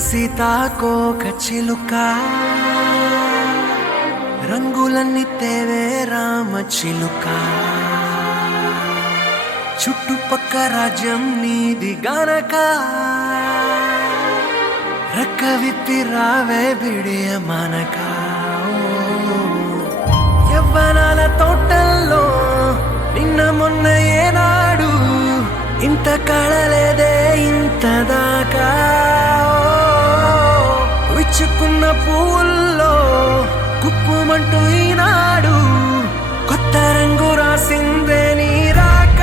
సీతాకోక చిలుక రంగులన్నీ తేవే రామ చిలుక చుట్టుపక్క రాజ్యం నీది గనక రెక్క విప్పి రావే బిడియ మనక యవ్వనాల తోటల్లో నిన్న మొన్న ఏనాడు ఇంత కళలేదే ఇంత దాకా విచ్చుకున్న పూల్లో కుప్పుమంటూ ఈనాడు కొత్త రంగు రాసిందే నీ రాక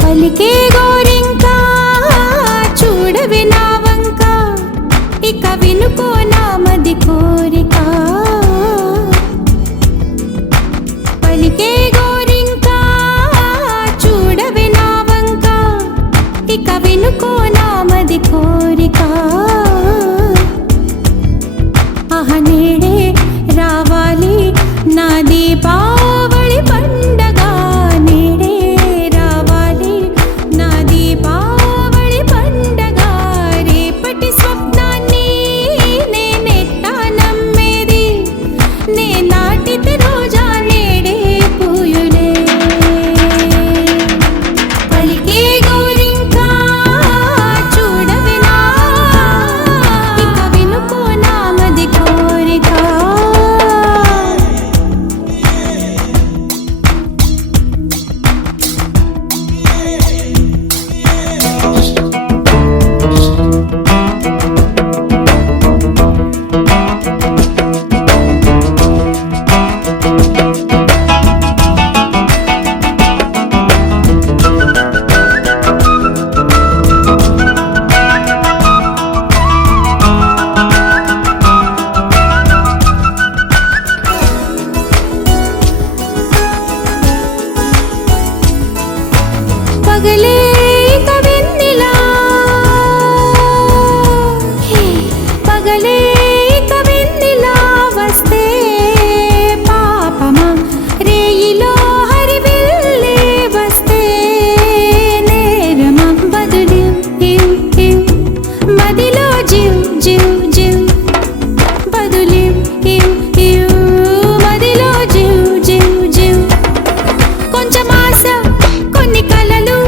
పలికే గోరింకా చూడవి నా వంక ఇక వినుకో నా మది కోరిక పలికే గోరింకా చూడవి నా వంక ఇక వినుకో నా మది కోరిక ఆహ నేడే రావాలి నా దీపావళి పండగ నేడే రావాలి నా దీపావళి పండగ రేపటి స్వప్నాన్ని నేనెట్టా నమ్మేది నే నాటితే రోజా నేడే పూయులే పలికే గోరింకా చూడవి నా ఇక వినుకో నా మది కోరిక పగలే ఇక వెన్నెలా పగలే ఇక వెన్నెలా వస్తే పాపమా రేయిలో హరివిల్లే వస్తే నేరమా బదులు ఇవ్ ఇవ్ మదిలో జివ్ జివ్ జివ్ బదులు ఇవ్ ఇవ్ మదిలో జివ్ జివ్ జివ్ కొంచెం ఆశ కొన్ని కలలు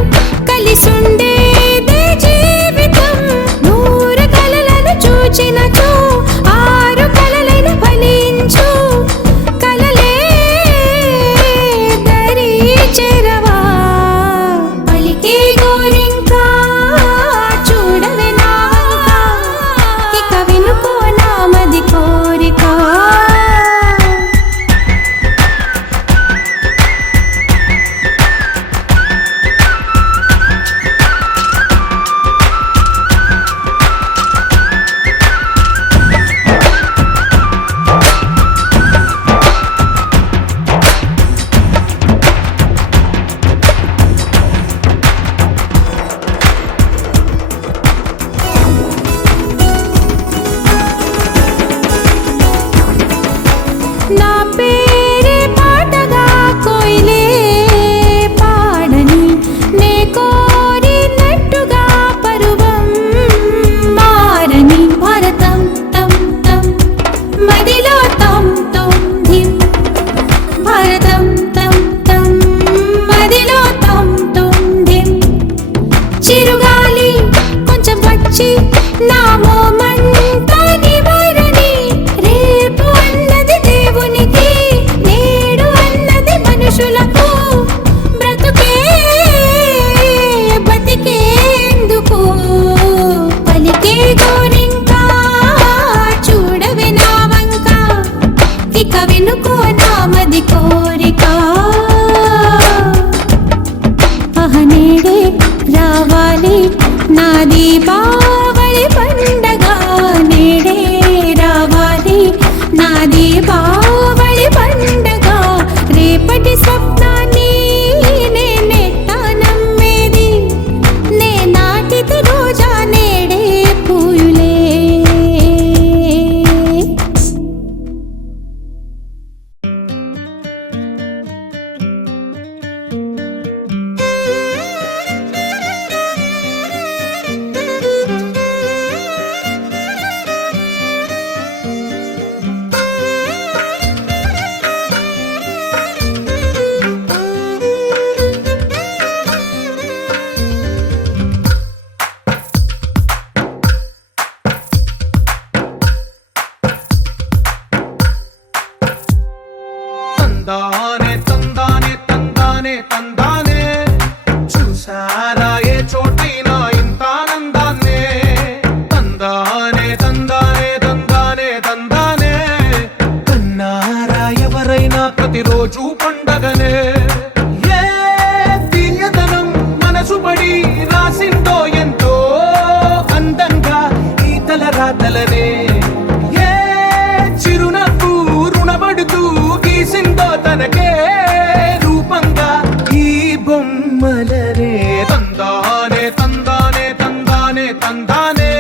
తందానే తందానే చూసారా ఏ చోటైనా ఇంత ఆనందాన్నే తందానే తందానే తందానే తందానే కన్నారా ఎవరైనా ప్రతిరోజు పండగనే ఏ తీయదనం మనసు పడి రాసిందో ఎంతో అందంగా ఈ తలరాతలనే ఏ చిరునవ్వు రుణపడుతూ గీసిందో తనకే రూపంగా ఈ బొమ్మలనే తందానే తందానే తందానే తందానే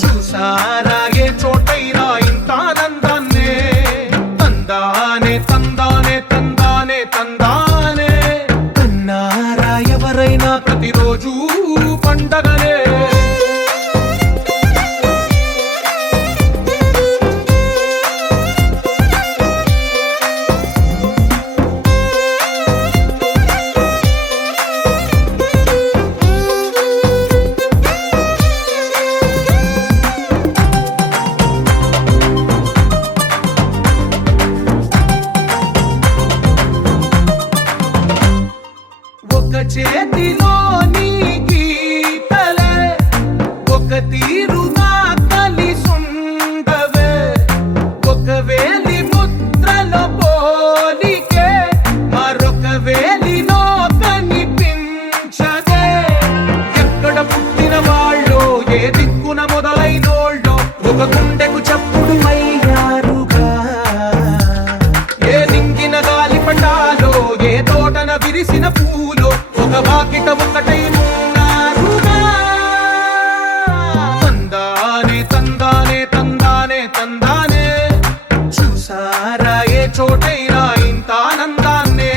చూసారా ఏ చోటైనా ఇంత ఆనందాన్నే తందానే తందానే తందానే తందానే కన్నారా ఎవరైనా ప్రతిరోజు పండగనే ఒక చేతిలో నీ గీతలే ఒక తీరుగా కలిసుండవే ఒక వేలి ముద్రలో పోలికే మరొక వేలిలో కనిపించదే ఎక్కడ పుట్టిన వాళ్ళో ఏ దిక్కున మొదలైనోళ్ళో ఒక గుండెకు చప్పుడు అయ్యారుగా ఏ నింగిన గాలి పటాలో ఏ తోటన విరిసిన పూలో ఒక వాకిట ఒకటై ఉన్నారుగా తందానే తందానే తందానే తందానే చూసారా ఏ చోటైనా ఇంత ఆనందాన్నే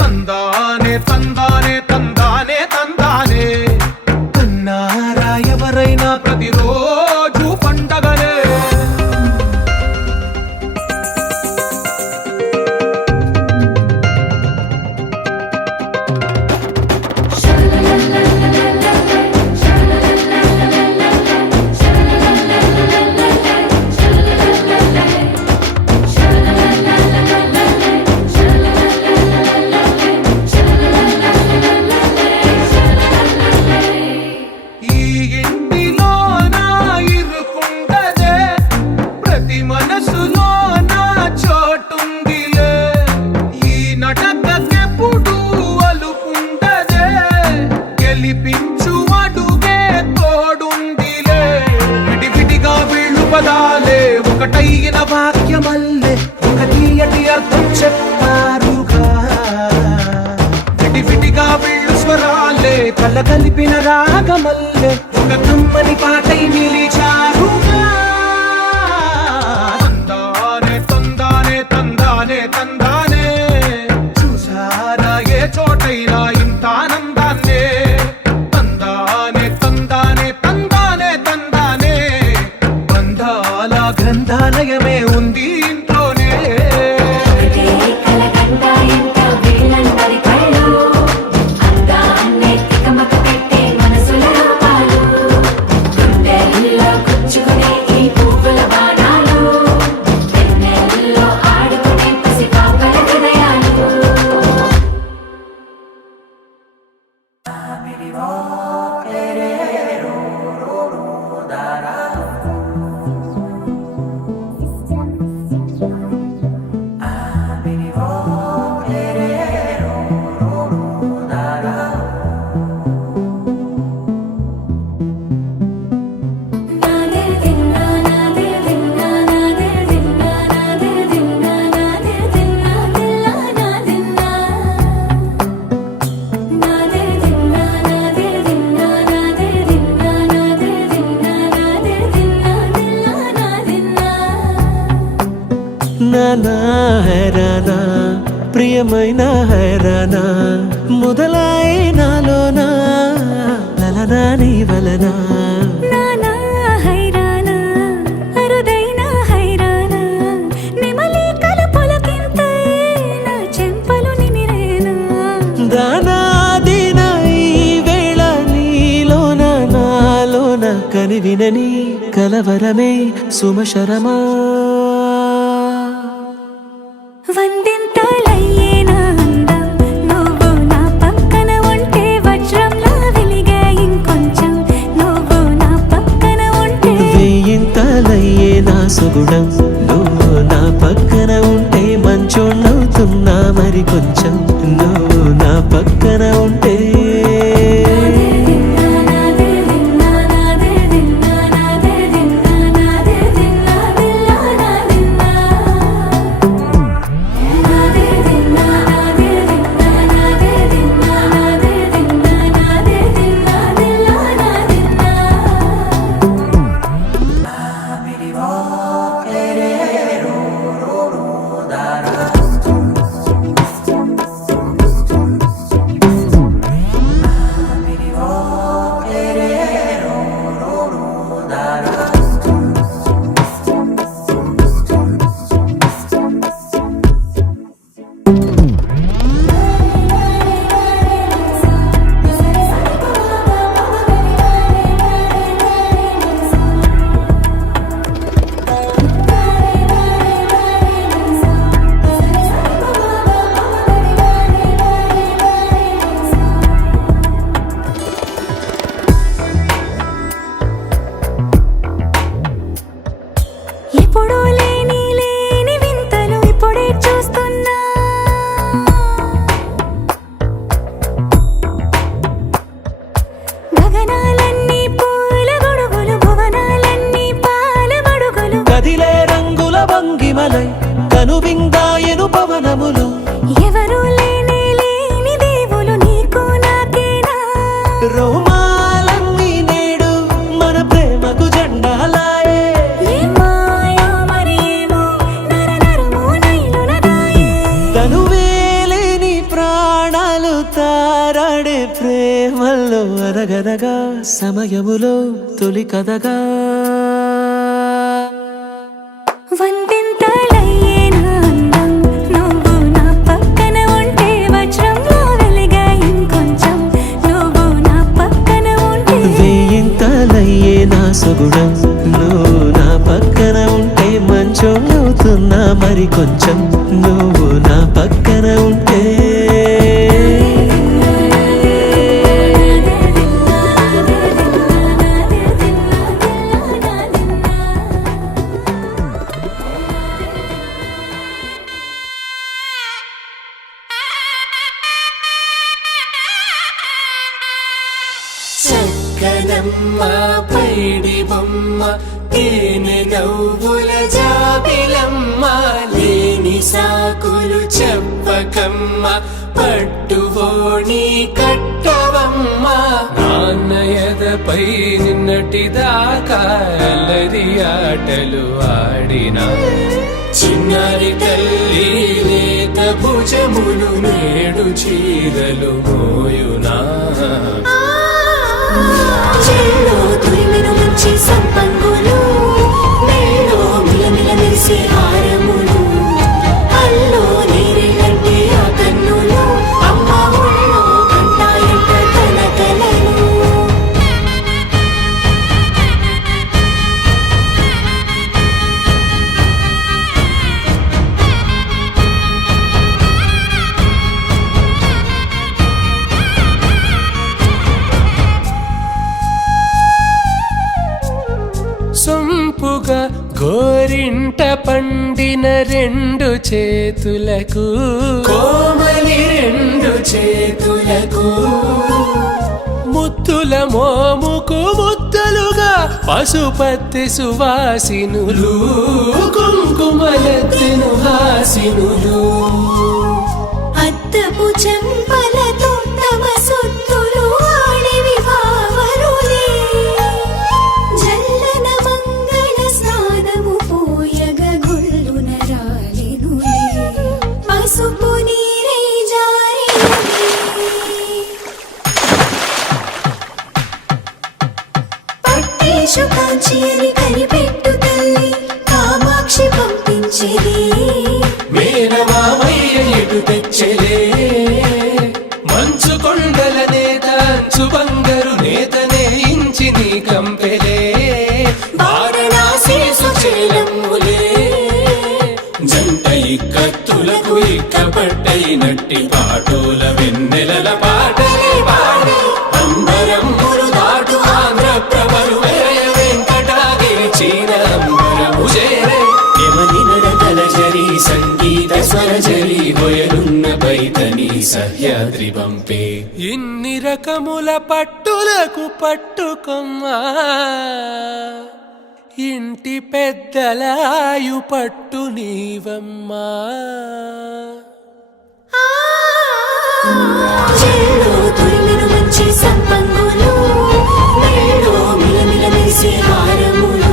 తందానే తందానే తందానే తందానే కన్నారా ఎవరైనా ప్రతిరోజు పండగనే ఈ ఇంటిలో నా ఇరుకుండదే ప్రతి మనసులో నా చోటుందిలే ఈ నటకెప్పుడు అలుకుండదే గెలిపించు అడుగే తోడుందిలే విడివిడిగా వీళ్ళు పదాలే ఒకటైన వాక్యమల్లే ఒక తీయటి అర్థం చెప్పారుగా విడివిడిగా వీళ్ళు స్వరాలే కల కలిపిన రాగమల్లే ఒక కమ్మని పాటై నిలిచారుగా తందానే తందానే తందానే తందానే చూసారా ఏ చోటైనా ఇంత ఆనందాన్నే తందానే తందానే తందానే తందానే బంధాల గ్రంథాలయమే ఉంది ఇంట్లోనే నానా హైరానా ప్రియమైన హైరానా మొదలై నాలోనా లలనా నీ వలనా నానా హైరానా అరుదైన హైరానా నెమలి కలుపులకింతై నా చెంపలు నిమిరేనా దానా దిన ఈ వేళ నీలోన నాలోన కనివినని కలవరమే సుమశరమా వందింతలయ్యేనా అందం సుగుణం నువ్వు నా పక్కన ఉంటే మంచోణ్ణవుతున్నా మరి కొంచెం నువ్వు నా పక్కన ఉంటే ఎప్పుడూ లేని వింతలు ఇప్పుడే చూస్తున్నా గగనాలన్నీ పూల గొడుగులు భువనాలన్నీ పాల మడుగులు కదిలే రంగుల భంగిమలై కనువిందాయను పవనములు ఎవరు లేని దేవులు నీకు నాకేనా రోమాలన్నీ నేడు మన ప్రేమకు జెండాలాయే తనువేలేని ప్రాణాలు తారాడే ప్రేమల్లో అనగనగా సమయములో తొలి కథగా వందెంతలయ్యేనా అందం నువ్వు నా పక్కన ఉంటే వజ్రంలా వెలిగా ఇంకొంచెం నువ్వు నా పక్కన ఉంటే వేయింతలయ్యే నా సుగుణం నువ్వు నా పక్కన ఉంటే మంచోణ్ణవుతున్నా మరి కొంచెం నువ్వు నా పక్కన ఉంటే చక్కనమ్మ పైడి బొమ్మ తేనె నవ్వుల జాబిలమ్మ లేని సాకులు చెప్పకమ్మ పట్టువోణి కట్టవమ్మ నాన్నయదపై నిన్నటిదాకా అల్లరి ఆటలు ఆడినా చిన్నారి తల్లి లేత భుజములు నేడు చీరలు మోయునా చెల్లో తురిమెను మంచి సంపంగులు మెల్లో మిలమిల మెరిసే హారములు అల్లో నీరెళ్ళంటే ఆ కన్నులు అమ్మ ఒళ్ళో కంటాయంట తన కలలు సొంపుగా గోరింట పండిన రెండు చేతులకు కోమలి రెండు చేతులకు ముత్తుల మోముకు ముద్దలుగా పశుపతి సువాసినులు కుంకుమలెత్తిను హాసినులు అద్దపు చెంపలతో తమ సొత్తులు ఆడివి బావరులే జల్లన మంగళ స్నానము పోయగ గొల్లున రాలినులే పసుపు నీరై జారినులే పట్టేశు కాంచి అని కనిపెట్టు తల్లి కామాక్షి పంపించేది మేనమామయ్య ఎటు తెచ్చలే మంచు కొండల నేత అంచు బంగారు నేతనే ఇంచి నీ కంపెలే వారణాసి సుచేలమ్ములే జంట ఇక్కత్తులకు ఇక్కపట్టైనట్టి పాటోల వెన్నెలల పాటలే పాడే అంబరమ్ములు దాటు ఆంధ్ర ప్రభలు వెంకటాగిరి చీన అంబరము చేరే కలది పంపే ఇన్ని రకముల పట్టులకు పట్టుకొమ్మా ఇంటి పెద్దలాయు పట్టు నీవమ్మా చెల్లో తొరిమెను మంచి సంపంగులు మెళ్ళో మిలమిల మెరిసే హారములు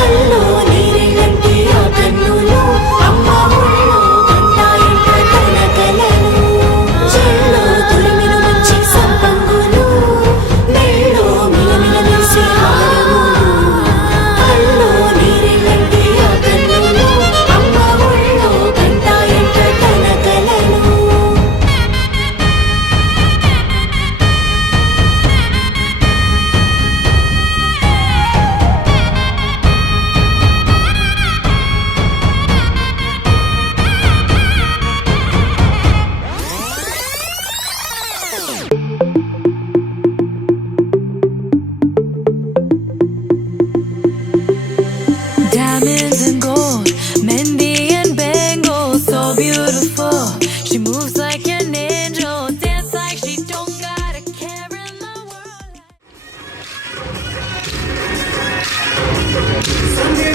అల్లో నీరెళ్ళంటే ఆ కన్నులు అమ్మ ఒళ్ళో గంటాయంట తన కలలు చెల్లో తొరిమెను మంచి సంపంగులు మెళ్ళో మిలమిల మెరిసే హారములు అల్లో నీరెళ్ళంటే ఆ కన్నులు అమ్మ ఒళ్ళో గంటాయంట తన కలలు Diamonds and gold, Mendy and bangles, so beautiful. She moves like an angel, dance like she don't got a care in the world. Sunday,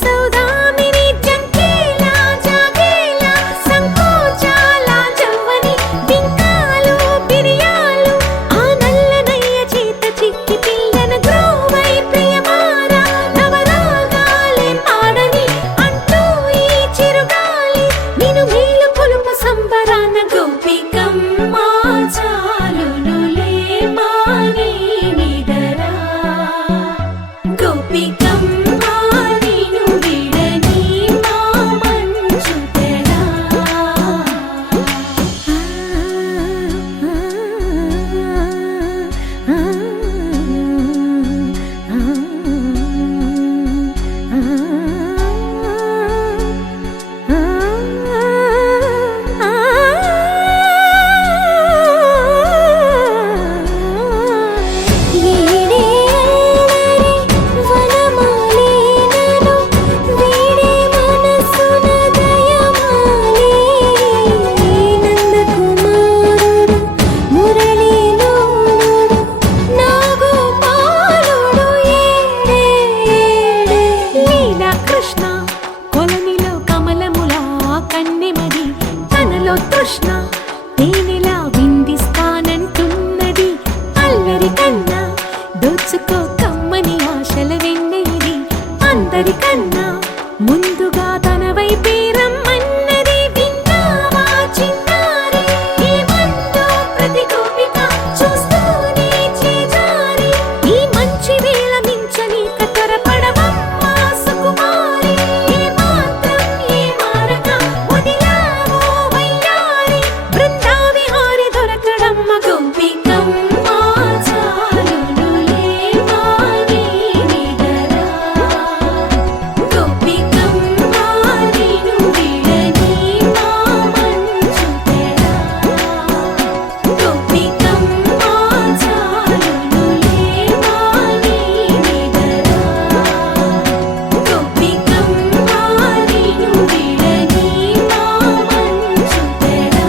Saudamini జంకేలా జాగేలా సంకోచాల జవ్వని బింకాలు బిరియాలు ఆ నల్లనయ్య చేత చిక్కి పిల్లన గ్రోవై ప్రియమారా నవరాగాలే పాడని అంటూ ఈ చిరుగాలి నిను మేలు కొలుపు సంబరాన గోపికమ్మ చాలునులే మాని నిదరా గోపికమ్మ నిను విడని మా మంచు తెరా కృష్ణ కొలనిలో కమలములా కన్నెమది తనలో తృష్ణ తేనెలా విందిస్తానంటున్నది అల్లరి కన్నా దోచుకో కమ్మని ఆశల వెన్నెయిది అందరికన్నా ముందుగా తన వైపే రమ్మన్నది విన్నావా చిన్నారి ఏమందో ప్రతి గోపిక చూస్తూనే చేజారి ఈ మంచి వేళ మించని కతరపడవమ్మా సుకుమారి ఏ మాత్రం ఏ మారక వదిలావో వయ్యారి బృందావిహారి దొరకడమ్మ గోపికమ్మ చాలునులే మాని నిదరా గోపికమ్మ నిను విడని మా మంచు తెరా గోపికమ్మ చాలునులే మాని నిదరా గోపికమ్మ నిను విడని మా మంచు తెరా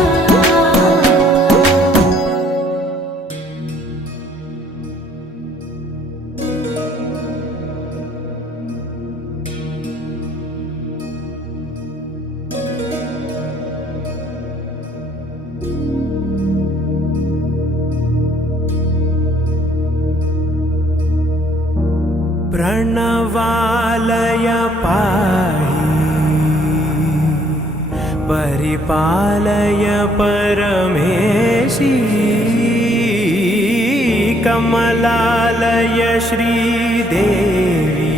प्रणवालय पाहि परिपालय परमेशी कमलालय श्रीदेवी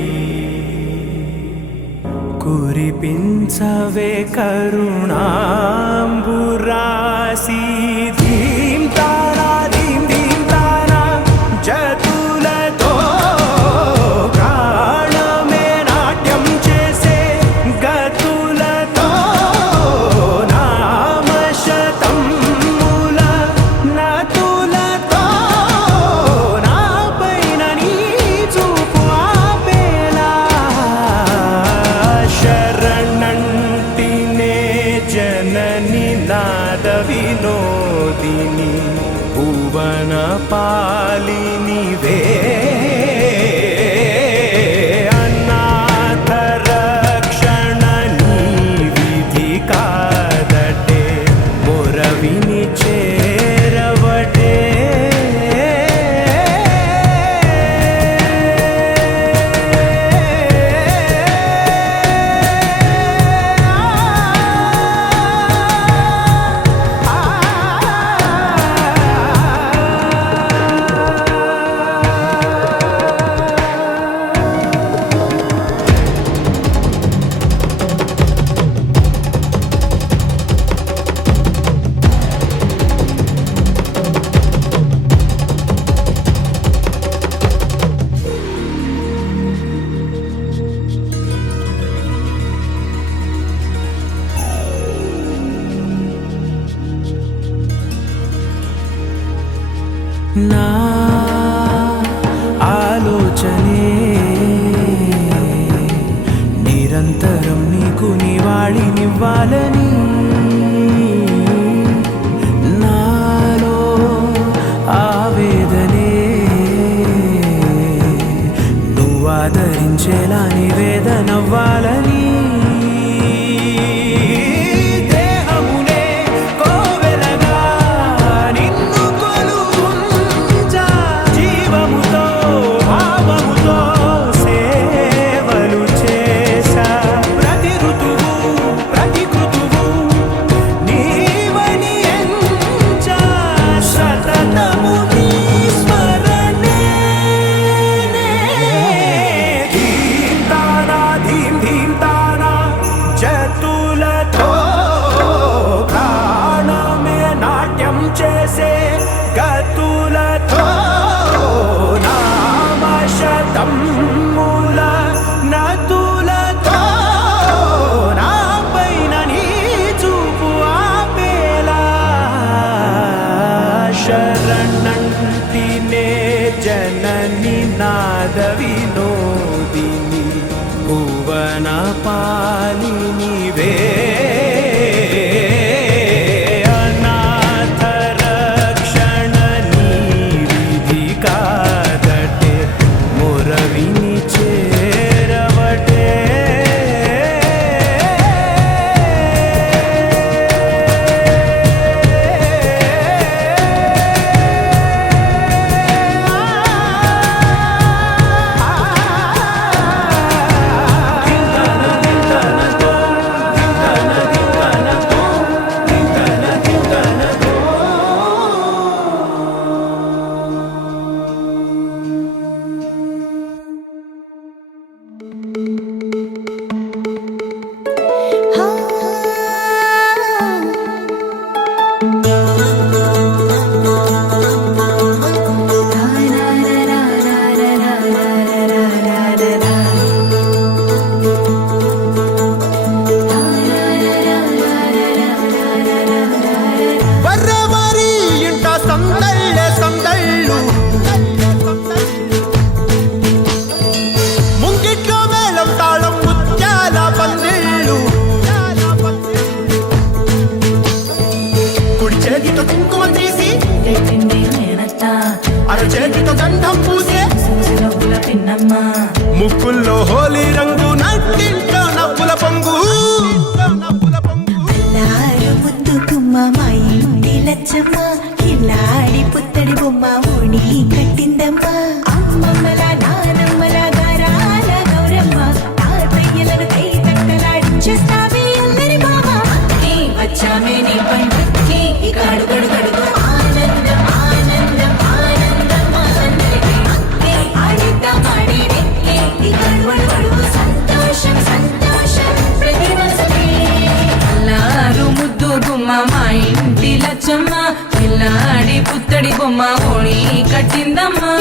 कुरिपिंचवे करुणांबुरासी धीम तारा धीम धीम तारा जतुलतो प्राणमे नाट्यं చేసే గతులతో నామశతం మూల నతులతో నాపైన నీ చూపు ఆపేలా శరణంటినే జనని నాద వినోదిని భువన పాలినివే అనాథ రక్షణ నీ విధి కాదటే మొరవిని చేరవటే నా ఆలోచనే నిరంతరం నీకు నివాళినివ్వాలని నాలో ఆవేదనే నువ్వు ఆదరించే వచ్చేలా నివేదనవ్వాలని దేహమునే కోవెలగా నిన్ను కొలువుంచా జీవముతో భావముతో సేవలు చేశా ప్రతి ఋతువు ప్రతి కృతువు నీవని ఎంచా సతతము నీ స్మరణే ధీం తానా ధీం ధీం తానా జతులతో ప్రాణమే నాట్యం చేసే గతులతో నామశతం మూల నతులతో నా పైన నీ చూపు ఆపేలా శరణంటినే జనని నాద వినోదిని భువన పాలినివే అనాథ రక్షణ నీ విధి కాదటే మురవిని చేరవటే వర్రవరి ఇంట సందళ్ళే సందళ్ళు ముంగిట్లో మేళం తాళం ముత్యాల పందిళ్ళు కుడి చేతితో కుంకుమ తీసి అర చేతితో గంధం పూసే ముక్కుల్లో హోలీ రంగు నట్టింట్లో నవ్వుల పొంగు అల్లారు ముద్దు గుమ్మ మా ఇంటి లచ్చమ్మ కిల్లాడి పుత్తడి బొమ్మ ఓణి కట్టిందమ్మ అమ్మమ్మల నానమ్మల గారాల గౌరమ్మ తాతయ్యలను కై తట్టలాడించేస్తావే అల్లరి బావ నీ వచ్చామే నీ పండుక్కి ఇక అడుగడుగడుగు ఆనందం ఆనందం ఆనందం మా అందరికీ అక్కి ఆడిద్దాం ఆడి నెక్కి ఇక అడుగడుగడుగు సంతోషం సంతోషం ప్రతి మనసుకి అల్లారు ముద్దు గుమ్మ మా ఇంటి లచ్చమ్మ పిల్లాడి పుత్తడి బొమ్మ ఓణి కట్టిందమ్మా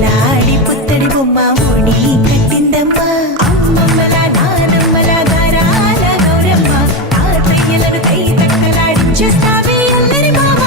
కిల్లాడి పుత్తడి బొమ్మ ఓడి కట్టిందమ్మా అమ్మమ్మల నానమ్మల గారాల గౌరమ్మ తాతయ్యలను కై తక్కలాడించేస్తావే అల్లరి మామ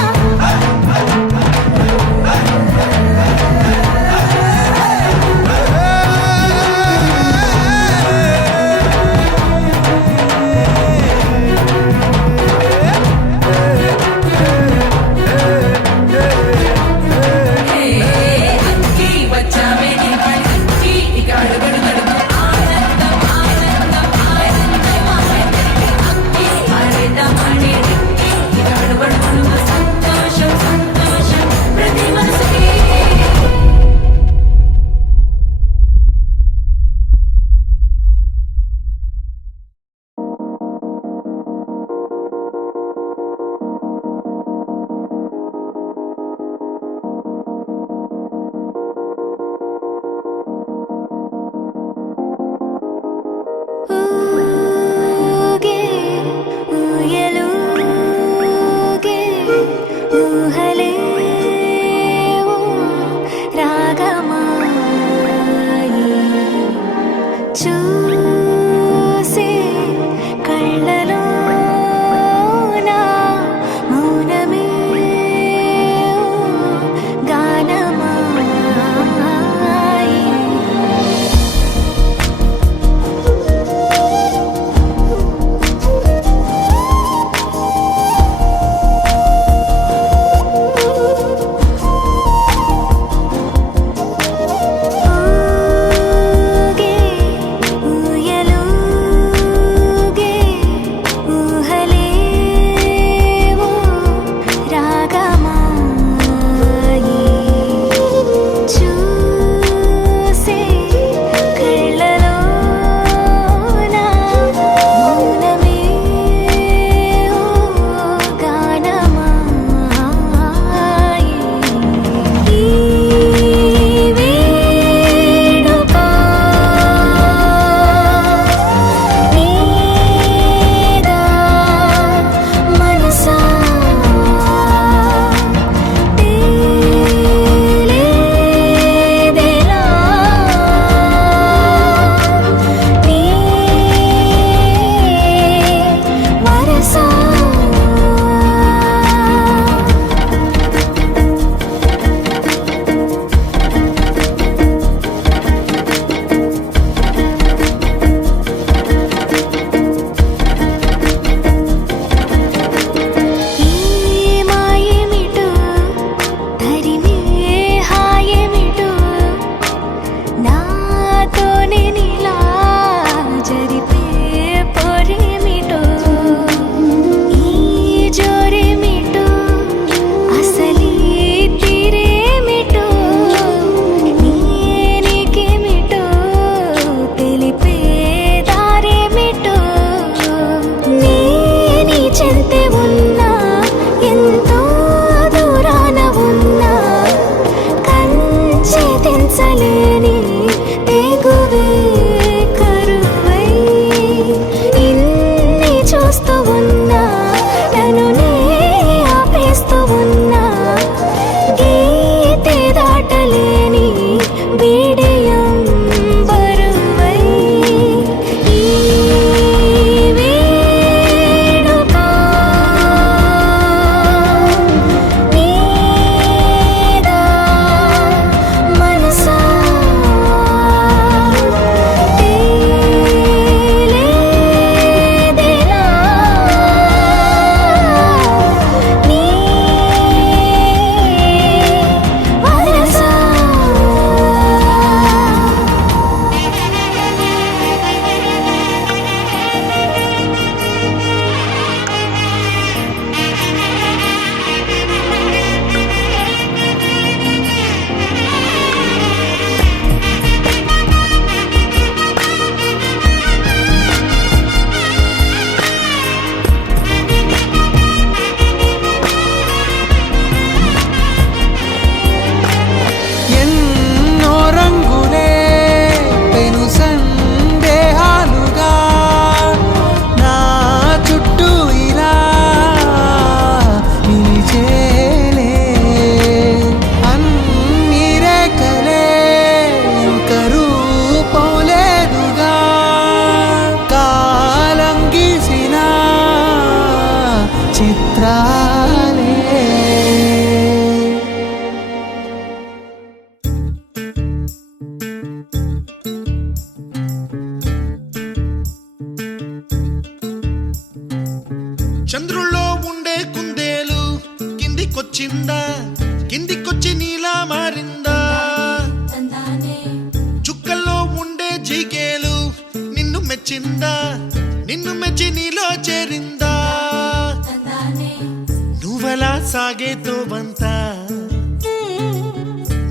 ಸಾಗೇತೋ ಬಂತ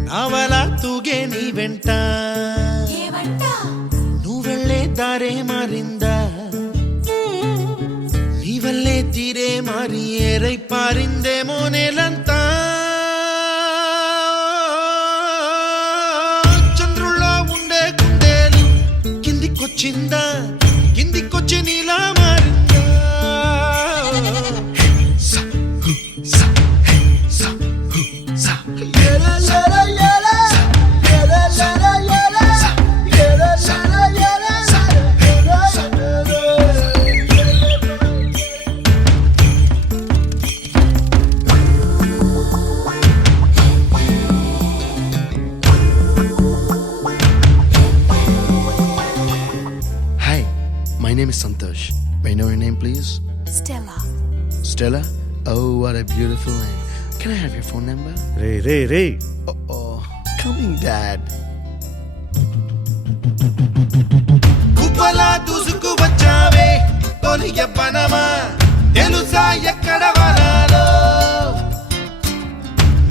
ನಾವಲ ತೂಗೆ ನೀ వెంట నువ్వెళ్ళే దారే మారింద నీ వల్లే తీరే మారి ఏరై పారిందేమో నేలంతా చంద్రుల్లో ఉండే కుందేలు కిందికొచ్చిందా కిందికొచ్చి నీలా మారిందా Hi, my name is Santosh. May I know your name, please? Stella. Stella? Oh, what a beautiful name. Can I have your phone number? Ray Oh, coming, Dad. కుప్పలా దూసుకు వచ్చావే తొలిగ పనమా తెలుసా ఎక్కడ వనాలో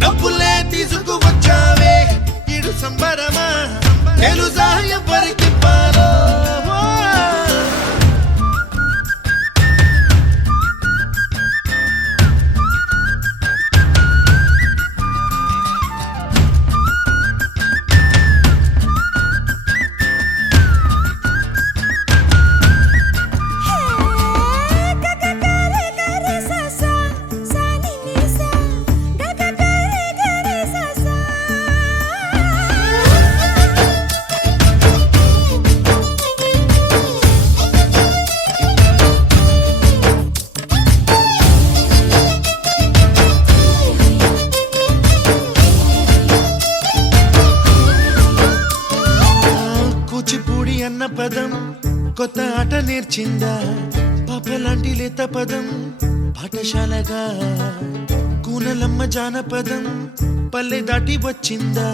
నవ్వులే తీసుకు వచ్చావే ఇడు సంబరమా తెలుసా ఎవరికి పాలో కూచిపూడి అన్న పదం కొత్త ఆట నేర్చిందా పాపలాంటి లేత పదం పాఠశాలగా కూనలమ్మ జానపదం పల్లె దాటి వచ్చిందా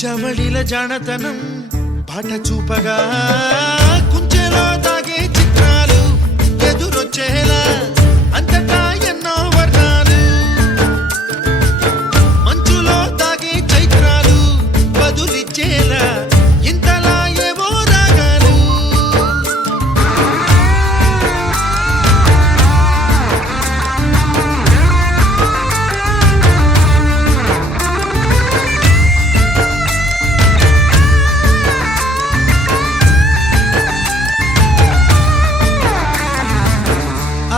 చవళిల జానతనం పాట చూపగా కుంచెలో దాగే చిత్రాలు ఎదురొచ్చేలా అంతటా ఎన్నో వర్ణాలు మంచులో దాగే చైత్రాలు బదులిచ్చేలా ఇంతలా ఏవో రాగాలు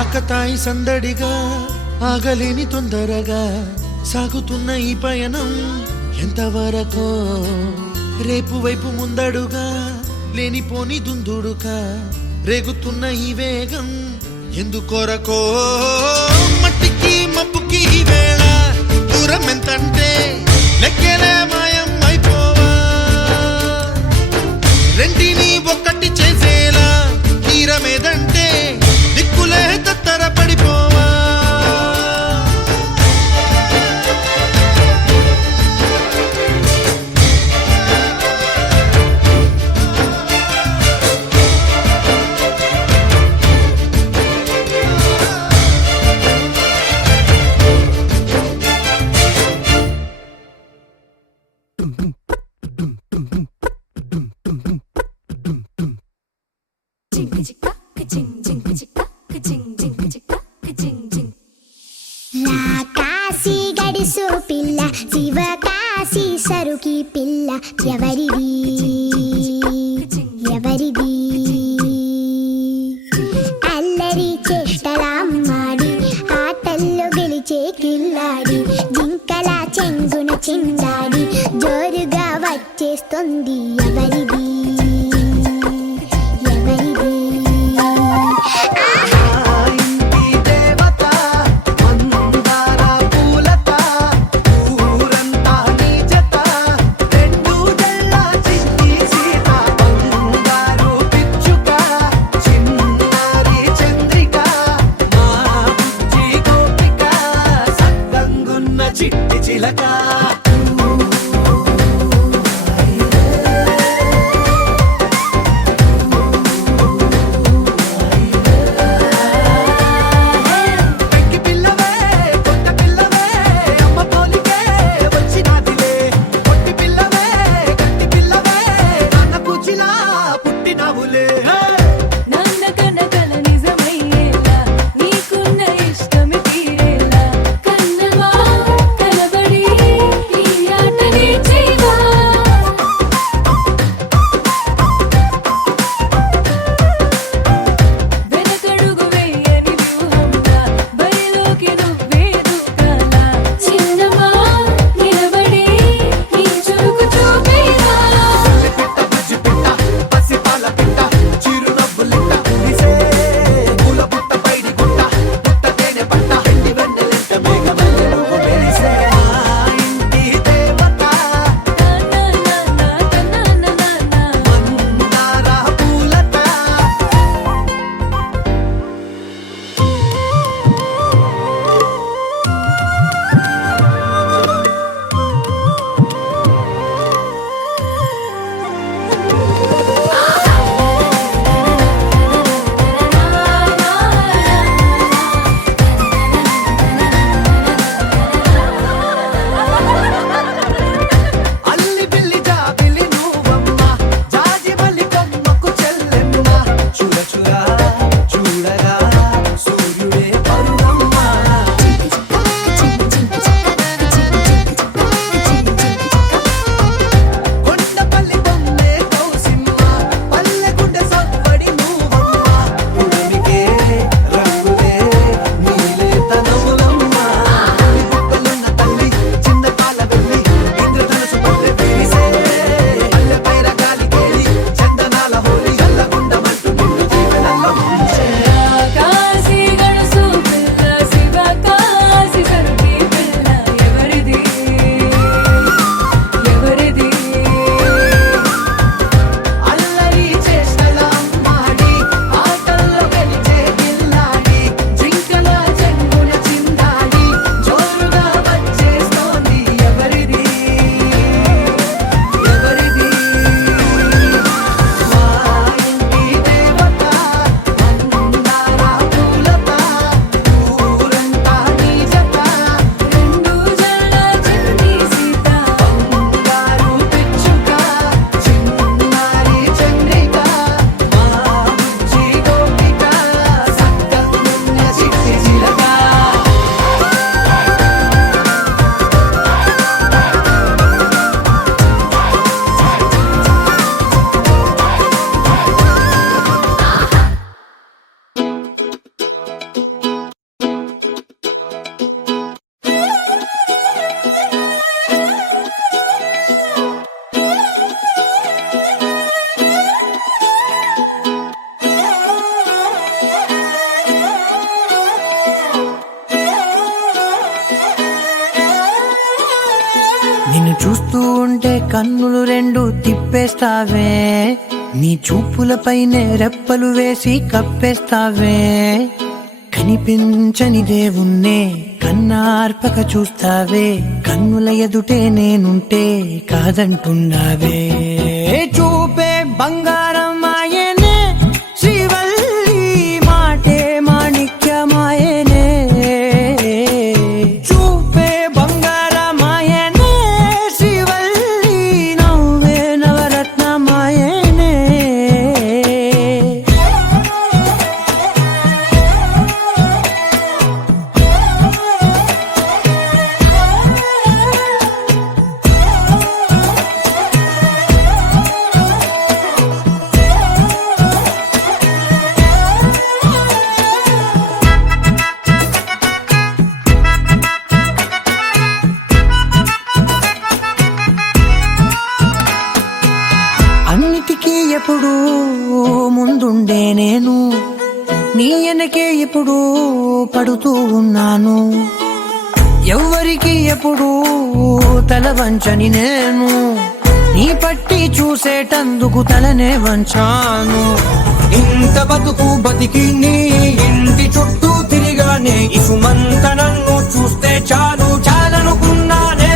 ఆకతాయి సందడిగా ఆగలేని తొందరగా సాగుతున్న ఈ పయనం ఎంతవరకో రేపు వైపు ముందడుగా లేనిపోని దుందుడుగా రేగుతున్న ఈ వేగం ఎందుకొరకో మట్టికి మబ్బుకి ఈ వేళ దూరం ఎంతంటే లెక్కలే మాయం అయిపోవా రెంటిని ఒక్కటి చేసేలా తీరమేదంటే దిక్కులే తత్తర పడిపోవా నా కాశీ గడిసు పిల్ల శివ కాశీ సరుకి పిల్ల ఎవరిది ఎవరిది అల్లరి చేష్టలామ్మాడి ఆటల్లో గెలిచే కిల్లాడి జింకల చెంగున చిందాడి జోరుగా వచ్చేస్తుంది ఎవరిది ఎవరిది చిట్టి చిలక కన్నులు రెండు తిప్పేస్తావే, నీ చూపులపైనే రెప్పలు వేసి కప్పేస్తావే, కనిపించని దేవుణ్ణే కన్నార్పక చూస్తావే, కన్నుల ఎదుటే నేనుంటే కాదంటున్నావే. చూపే బంగారం ఆయనే శ్రీవల్లి, మాటే మాణిక్యమాయనే. చూపే బంగారం ఆయనే శ్రీవల్లి, నవ్వే నవరత్నమాయనే. అన్నిటికీ ఎప్పుడు ముందుండే నేను, నీ వెనకే ఎప్పుడు పడుతూ ఉన్నాను. ఎవ్వరికి ఎప్పుడు తల వంచని నేను, నీ పట్టి చూసేటందుకు తలనే వంచాను. ఇంత బతుకు బతికి నీ ఇంటి చుట్టూ తిరిగానే, ఇసుమంత నన్ను చూస్తే చాలు చాలనుకున్నానే.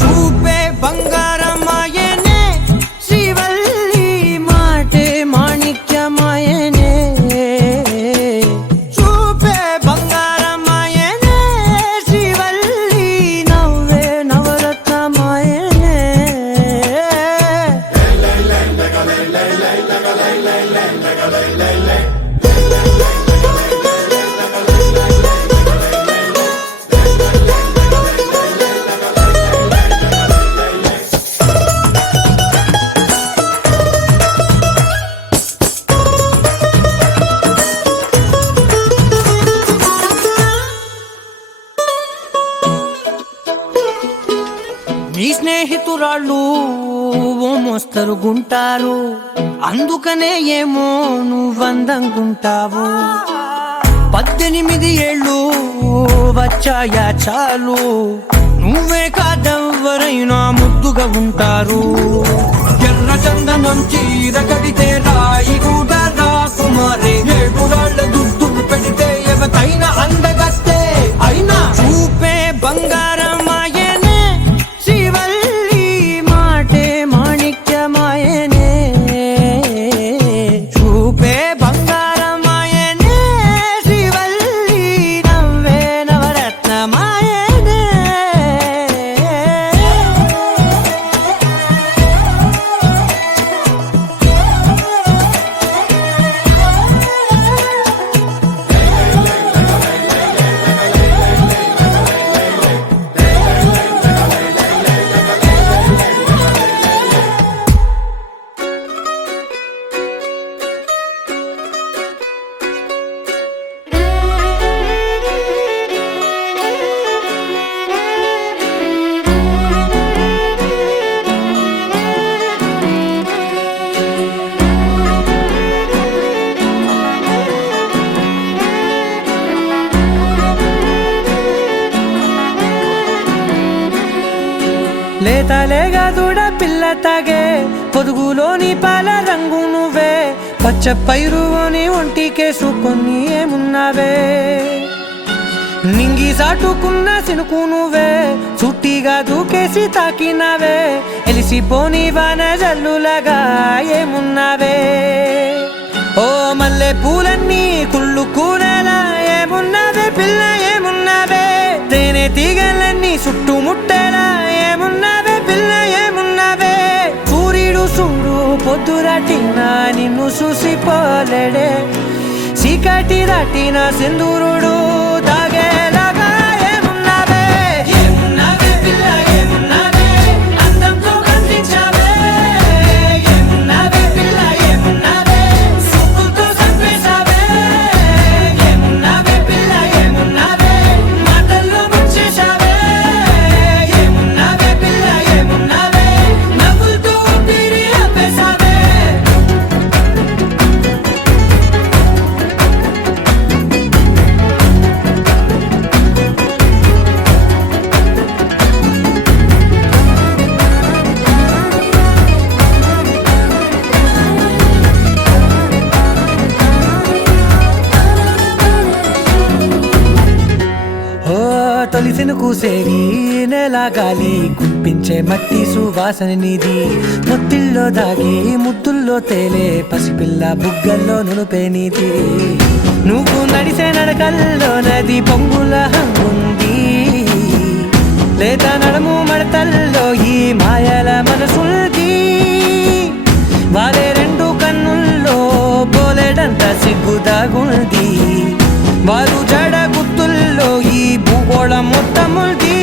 చూపే బంగారం ఆయనే శ్రీవల్లి, మాటే మాణిక్యమాయనే. చూపే బంగారం ఆయనే శ్రీవల్లి, నవ్వే నవరత్నమాయనే. నీ స్నేహితురాళ్ళు ఓ మోస్తరు గుంటారు, అందుకనే ఏమో నువ్వందంగుంటావు. 18 ఏళ్ళు వచ్చాయా చాలు, నువ్వే కాదెవ్వరైనా ముద్దుగా ఉంటారు. ఎర్ర చందనం చీర కడితే రాయి కూడా రాకుమారే, 7 రాళ్ళ దుద్దులు పెడితే ఎవతైనా అందగస్తే అయినా. చూపే బంగారం ఆయనే శ్రీవల్లి, మాటే మాణిక్యమాయనే. చూపే బంగారం ఆయనే శ్రీవల్లి, నవ్వే నవరత్నమాయనే. లేతలేగా దూడ పిల్ల తాగే, పొదుగులోని పాల రంగు నువ్వే, పచ్చ పైరుని ఒంటికేసుకొని ఏమున్నావే. నింగి సాటుకున్న సినుకు నువ్వే, చుట్టిగా దూకేసి తాకినావే, ఎలిసిపోని వాన జల్లులగా ఏమున్నావే. ఓ మల్లె పూలన్నీ కుళ్ళు కూరలా ఏమున్నావే పిల్ల ఏమున్నావే, తేనె తీగలన్నీ చుట్టుముట్టేలా ఏమున్నావే పిల్ల ఏమున్నావే. సూర్యుడు చూడు పొద్దురాటిన నిన్ను చూసిపోలేడే, చీకటి దాటిన సింధూరుడు తాగేలాగా ఏమున్నావే. ఏమున్నావే పిల్ల ఏమున్నావే, అందంతో కనిపించావే. ఏమున్నావే పిల్ల ఏమున్నావే, సుక్కుతో చంపేశావే. ఏమున్నావే పిల్ల ఏమున్నావే, మాటల్లో ముంచేశావే. ఏమున్నావే పిల్ల ఏమున్నావే, నవ్వులతో ఊపిరి ఆపేశావే. పూసేరి నెల గాలి కుప్పించే మట్టి సువాసన నిధి ముత్తిల్లో దాగి ముద్దుల్లో తేలే పసిపిల్ల బుగ్గల్లో నునుపే నీది నువ్వు నడిసే నడకల్లో నది పొంగుల హంగుంది లేదా నడుము మడతల్లో ఈ మాయల మనసుల్ది వారే రెండు కన్నుల్లో పోలేడంత సిగ్గుదాగుంది వారు జడ గుర్తుల్లో ఈ భూగోళం మొత్తముల్ది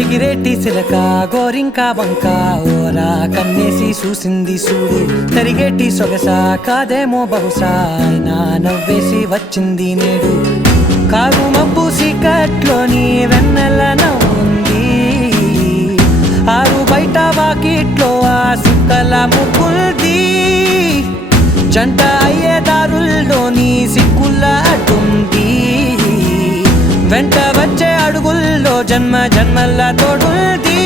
ఎగిరేటి సిలక గోరింకా వంక ఓరా కన్నేసి చూసింది చూడు తరిగేటి సొగస కాదేమో బహుశా అయినా నవ్వేసి వచ్చింది నేడు కారు మబ్బు సీకట్లోని వెన్నెల నవ్వుంది ఆరు బయట వాకిట్లో ఆ సుక్కల ముగ్గుల్ది జంట అయ్యే దారుల్లోని సిక్కుల అడ్డుంది వెంట వచ్చే అడుగుల్లో జన్మ జన్మల్ల తోడుల్ది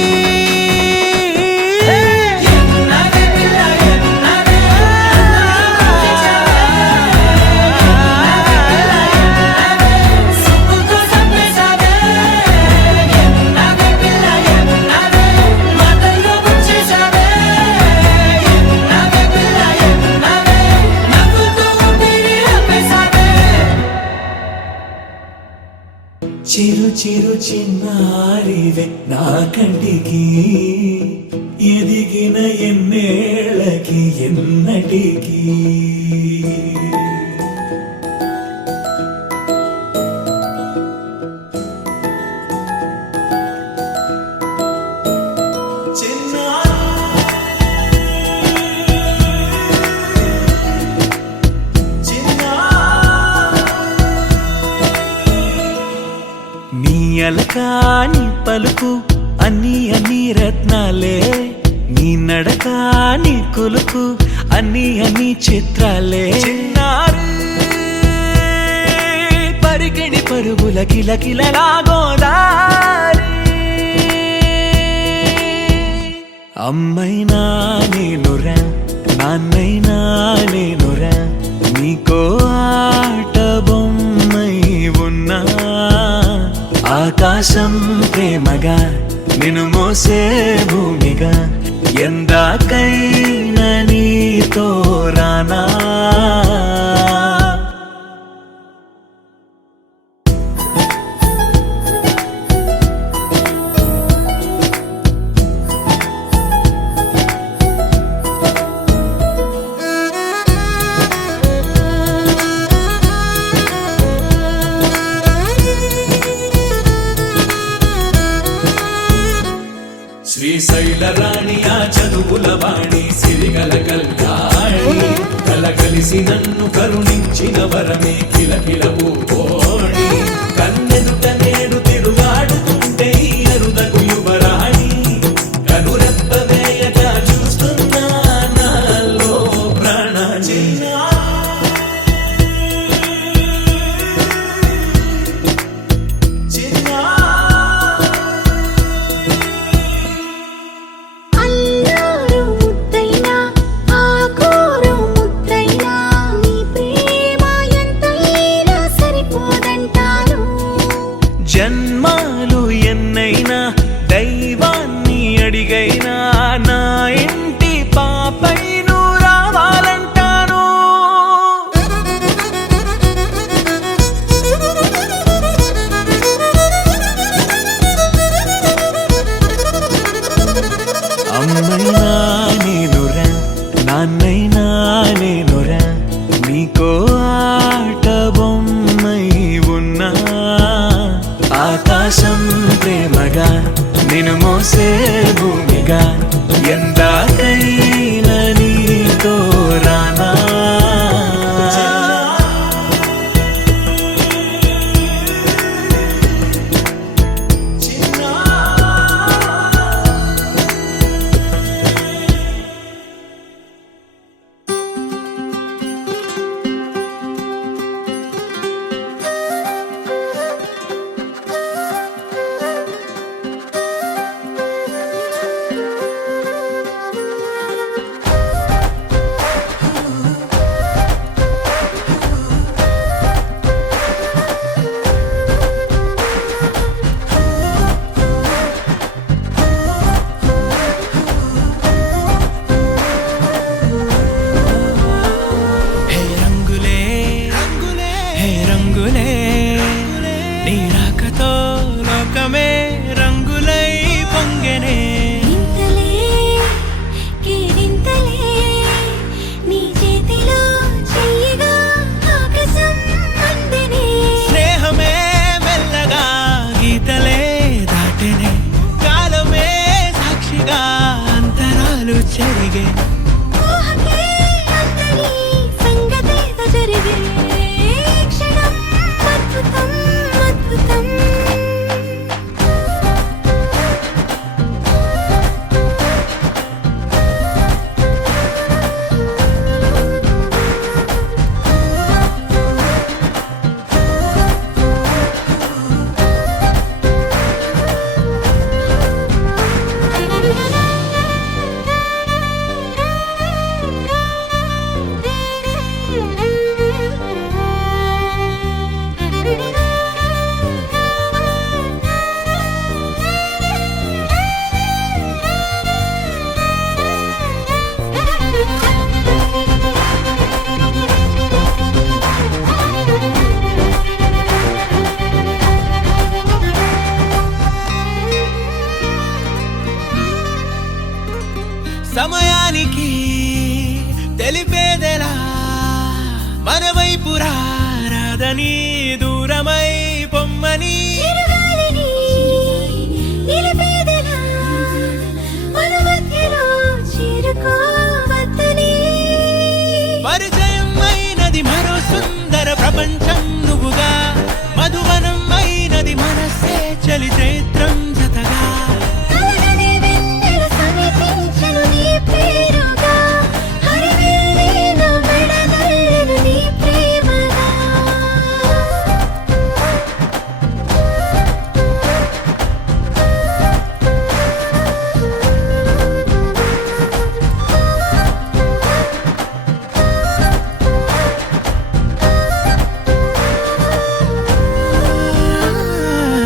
చిరు చిరు చిన్నారివే నా కంటికి ఎదిగిన ఎన్నేళ్ళకి ఎన్నటికి అలకాని పలుకు అన్ని అన్ని రత్నాలే నీ నడకాని కులుకు అన్ని అన్ని చిత్రాలే చిన్నారు పరికిణి పరుగుల కిలకిలలాగోదారి అమ్మైనా నేనురా నాన్నైనా నేనురా నీకో ఆట బొమ్మై ఉన్నా ఆకాశం ప్రేమగా నిన్ను మోసే భూమిగా ఎందాకైనా నీతో రానా శ్రీశైల రాణి ఆ చదువుల వాణి సిరిగల కళ్యాణి కలగలిసి నన్ను కరుణించిన వరమే కిలకిల ఊకోణి కన్నెదుట నేడు తిరుగాడుతుంటే అరుదకు యువరాణి కనురెప్ప వేయక చూస్తున్నా నాలో ప్రాణ జన్మాలు ఎన్నైనా దైవాన్ని అడిగైనా నా ఇంటి పాపై నువ్వు రావాలంటాను అమ్మైనా నేనురా నాన్నైనా నేనురా నీకో ఆట బొమ్మై ఉన్నా ఆకాశం చూసే భూమిగా ఎందాకైనా నీతో రానా హే రంగులే హే రంగులే నీ రాకతో లోకమే రంగులై పొంగెనే ఇంతలే కేరింతలే నీ చేతిలో చెయ్యగా ఆకాశం అందెనే స్నేహమే మెల్లగా గీతలే దాటెనే కాలమే సాక్షిగా అంతరాలు చెరిగే ఊహకే అందరి సంగతేదో జరిగే క్షణం అద్భుతం అద్భుతం సమయానికి తెలిపేదెలా మన వైపు రాదని దూరమై పొమ్మని చిరుగాలిని నిలిపేదెలా మన మధ్యలో చేరుకోవద్దని పరిచయం అయినది మరో సుందర ప్రపంచం నువ్వుగా మధువనం అయినది మనసే చలి చైత్రం జతగా కలగని వెన్నెల సమీపించను నీ పేరుగా హరివెల్లి నా మెడనల్లను నీ ప్రేమగా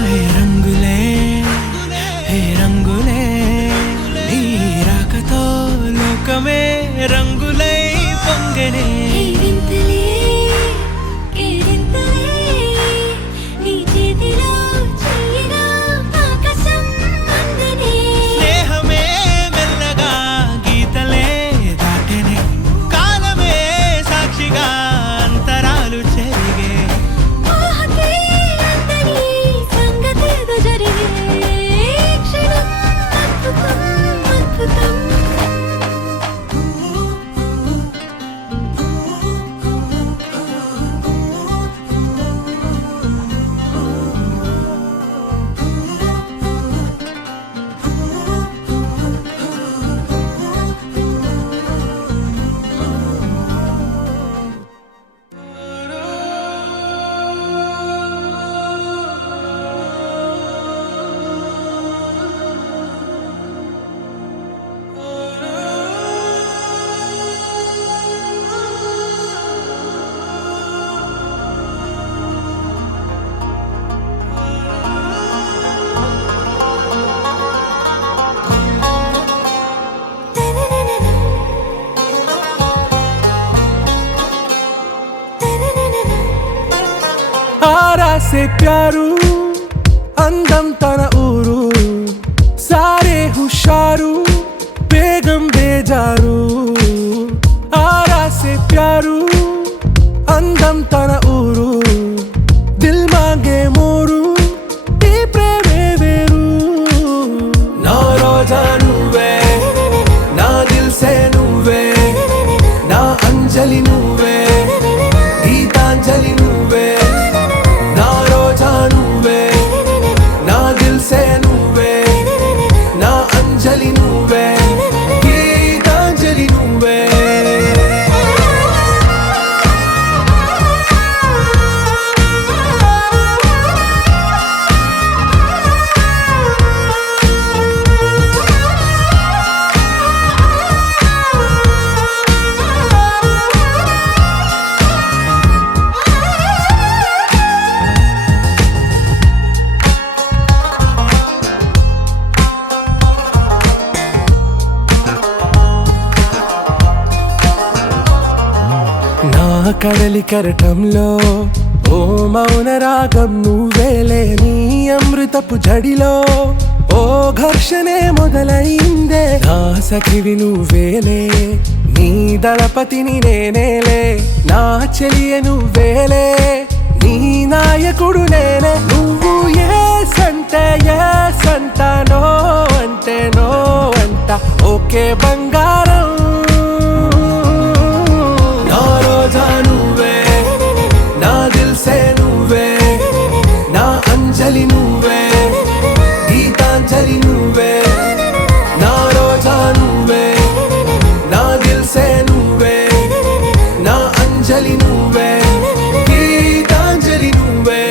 హే రంగులే హే రంగులే నీ రాకతో లోకమే రంగులై పొంగెనే ఈ వింతలే కేరింతలే నీ చేతిలో చెయ్యగా ఆకాశం అందెనే స్నేహమే మెల్లగా గీతలే దాటెనే కాలమే సాక్షిగా అంతరాలు చెరిగే ఊహకే అందరి సంగతేదో జరిగే క్షణం అద్భుతం అద్భుతం आरा से प्यारू అందం తన ఊరు సారే హుషారు బేగం బేజారు ఆరా సే ప్యారు అందం తన ఊరు దిల్ మాంగే మోరు ఈ ప్రేమే వేరు నా కడలి కెరటంలో ఓ మౌన రాగం నువ్వేలే నీ అమృతపు జడిలో ఓ ఘర్షణే మొదలైందే నా సఖివి నువ్వేలే నీ దళపతిని నేనేలే నా చెలియ నువ్వేలే నీ నాయకుడు నేనే నువ్వు ఏ సంట నో అంటే నో అంట ఓకే బంగారం నా రోజా నువ్వే నా దిల్సే నువ్వే నా అంజలి నువ్వే గీతాంజలి నువ్వే నా రోజా నువ్వే నా దిల్సే నువ్వే నా అంజలి నువ్వే గీతాంజలి నువ్వే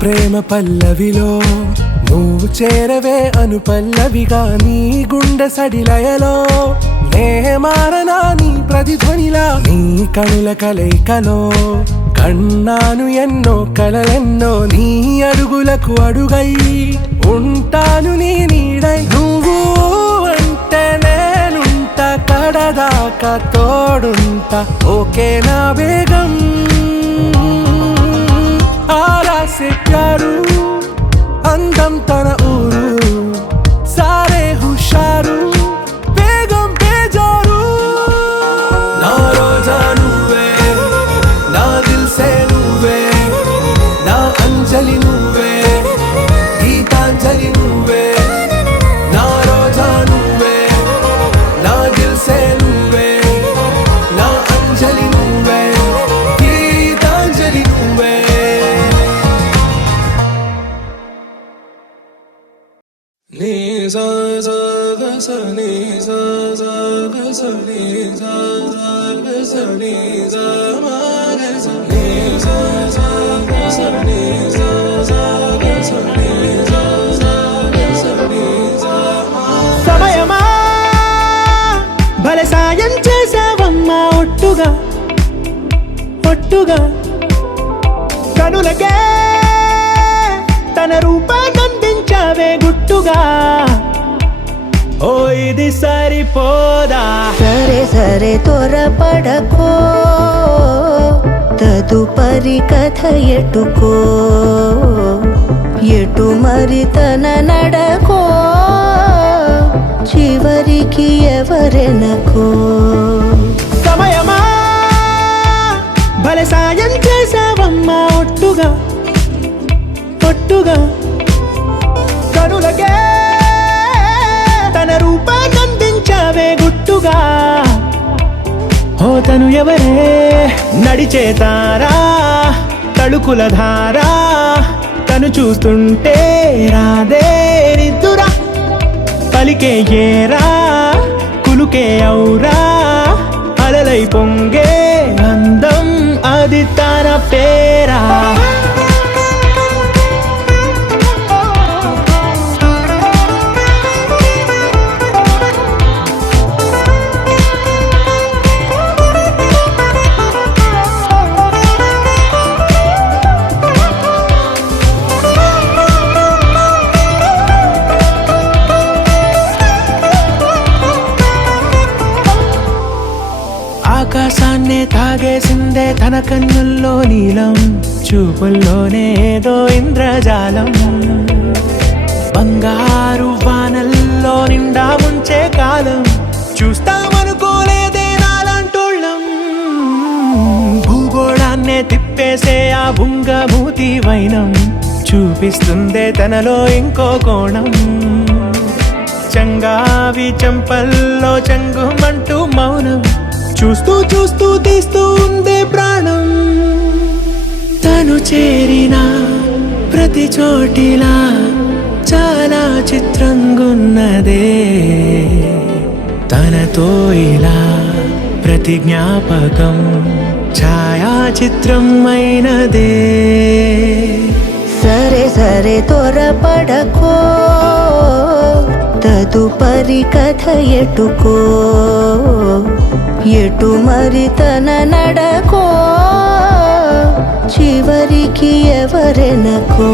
ప్రేమ పల్లవిలో నువ్వు చేరవే అను పల్లవిగా నీ గుండె సడిలయలో నే మారనా నీ ప్రతిధ్వనిలా నీ కనుల కలయికలో కన్నాను ఎన్నో కలలెన్నో నీ అడుగులకు అడుగై ఉంటాను నీ నీడై నువ్వు అంటే నేనుంట కడదాకా తోడుంటా ఓకే నా బేగం आरा से प्यारू అందం తన ఊరు సారే హుషారు బేగం బేజారు నా రోజా నువ్వే నా దిల్సే నువ్వే నా అంజలి నువ్వే గీతాంజలి నువ్వే నా రోజా నువ్వే నా దిల్సే నువ్వే నా అంజలి నువ్వే గీతాంజలి నువ్వే ni sa sa ga sa ni sa sa ga sa ni sa sa ga sa ni sa ma ga sa ni sa sa ga sa ni sa sa ga sa ni sa sa ga sa ni sa ma సమయమా భలే సాయం చేసావమ్మా ఒట్టుగా ఒట్టుగా కనులకే తన రూపాన్నందించావే గుట్టుగా ఓ ఇది సరిపోదా సరే సరే త్వరపడకో తదుపరి కథ ఎటుకో ఎటు మరి తన నడకో చివరికి ఎవరెనకో సమయమా భలే సాయం చేసావమ్మా ఒట్టుగా ఒట్టుగా కనులకే తన రూపాన్నందించావే గుట్టుగా ఓ తను ఎవరే నడిచే తారా తడుకుల ధారా తను చూస్తుంటే రాదే నిద్దురా పలికే ఏరా కులుకే ఔరా అలలై పొంగే అందం అది తన పేరా ఆకాశాన్నే తాగేసిందే తన కన్నుల్లో నీలం చూపుల్లోనే ఏదో ఇంద్రజాలం బంగారు వానల్లో నిండా ముంచే కాలం చూస్తామనుకోలేదే నాలంటోళ్ళం భూగోళాన్నే తిప్పేసే ఆ బుంగమూతి వైనం చూపిస్తుందే తనలో ఇంకో కోణం చంగావి చెంపల్లో చంగుమంటూ మౌనం చూస్తూ చూస్తూ తీస్తూ ఉందే ప్రాణం తను చేరిన ప్రతి చోటిలా చాలా చిత్రంగున్నదే తనతో ఇలా ప్రతి జ్ఞాపకం ఛాయాచిత్రం అయినదే సరే సరే త్వరపడకో తదుపరి కథ ఎటుకో ఎటు మరి తన నడకో చివరికి ఎవరెనకో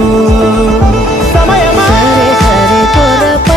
సరే సరే త్వరపడకో